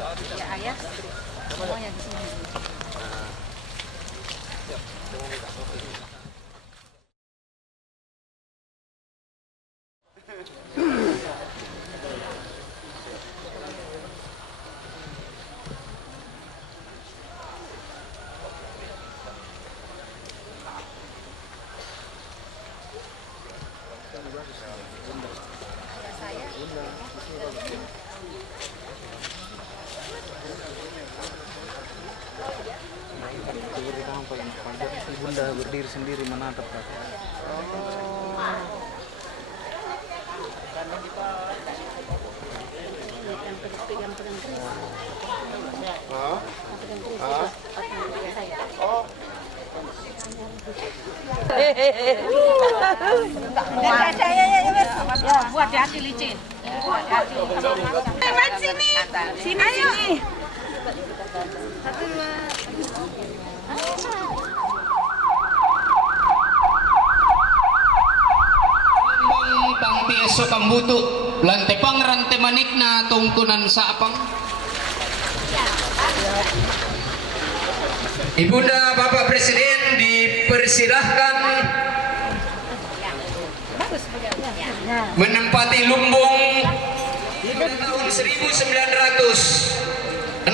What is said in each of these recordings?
Ya ayah, semuanya di sini. Bunda berdiri sendiri menatap kakak. Ya, buat hati licin. Buat hati. Sini. Sini, sini. Satu, dua. Pang pieso kambutu lantai pang rantai manikna tungkunan sapang. Ibunda Bapak Presiden dipersilahkan menempati lumbung pada tahun 1964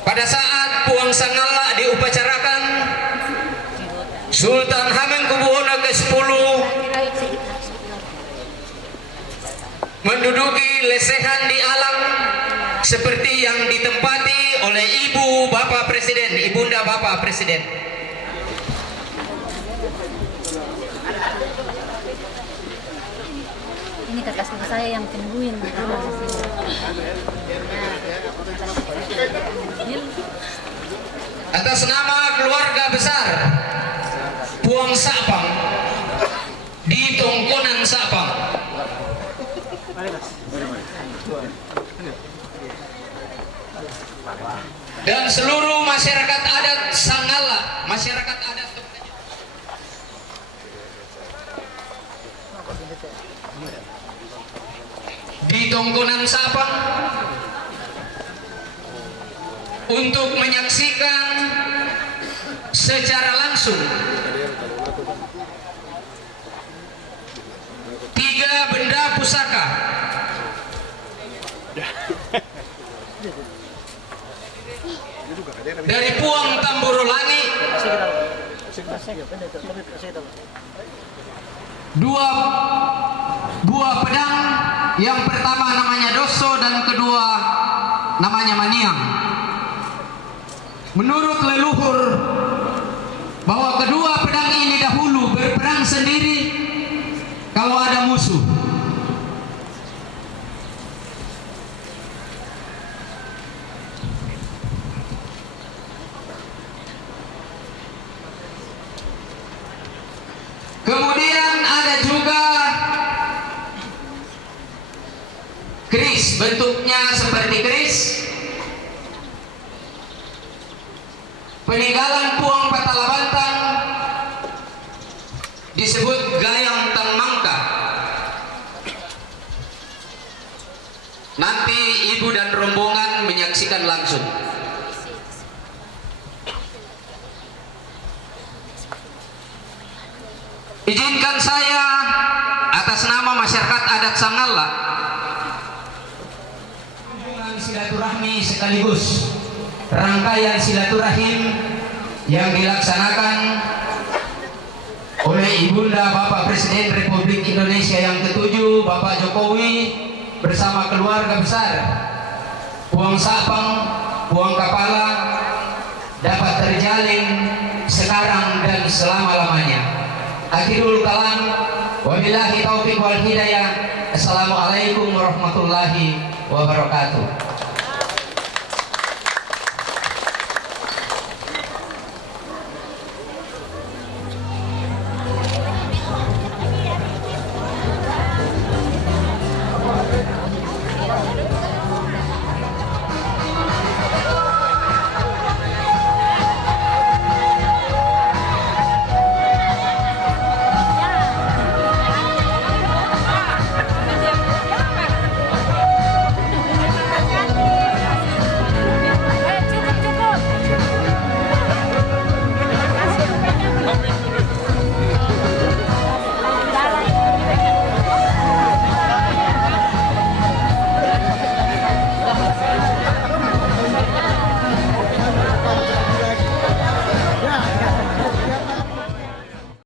pada saat Puang Sangala diupacarakan Sultan Hamengkubuwono ke-10 menduduki lesehan di alam seperti yang ditempati oleh Ibu Bapak Presiden, Ibunda Bapak Presiden. Ini kakak sepupu saya yang tungguin. Atas nama keluarga besar Puang Sapang di Tongkonan Sapang, dan seluruh masyarakat adat Sangala, masyarakat adat di Tongkonan Sapang untuk menyaksikan secara langsung 3 benda pusaka dari Puang Tamburolani, 2 buah pedang, yang pertama namanya Doso dan kedua namanya Maniang. Menurut leluhur bahwa kedua pedang ini dahulu berperang sendiri kalau ada musuh. Kemudian ada juga keris, bentuknya seperti keris, peninggalan Puang Patalabantan, disebut Gayang Tangmangka. Nanti ibu dan rombongan menyaksikan langsung. Izinkan saya atas nama masyarakat adat Sangala silaturahmi sekaligus rangkaian silaturahim yang dilaksanakan oleh Ibunda Bapak Presiden Republik Indonesia yang ke-7 Bapak Jokowi bersama keluarga besar Puang Sapang, Puang Kapala dapat terjalin sekarang dan selama-lamanya. Akhirul kalam, wabillahi taufiq wal hidayah. Assalamualaikum warahmatullahi wabarakatuh.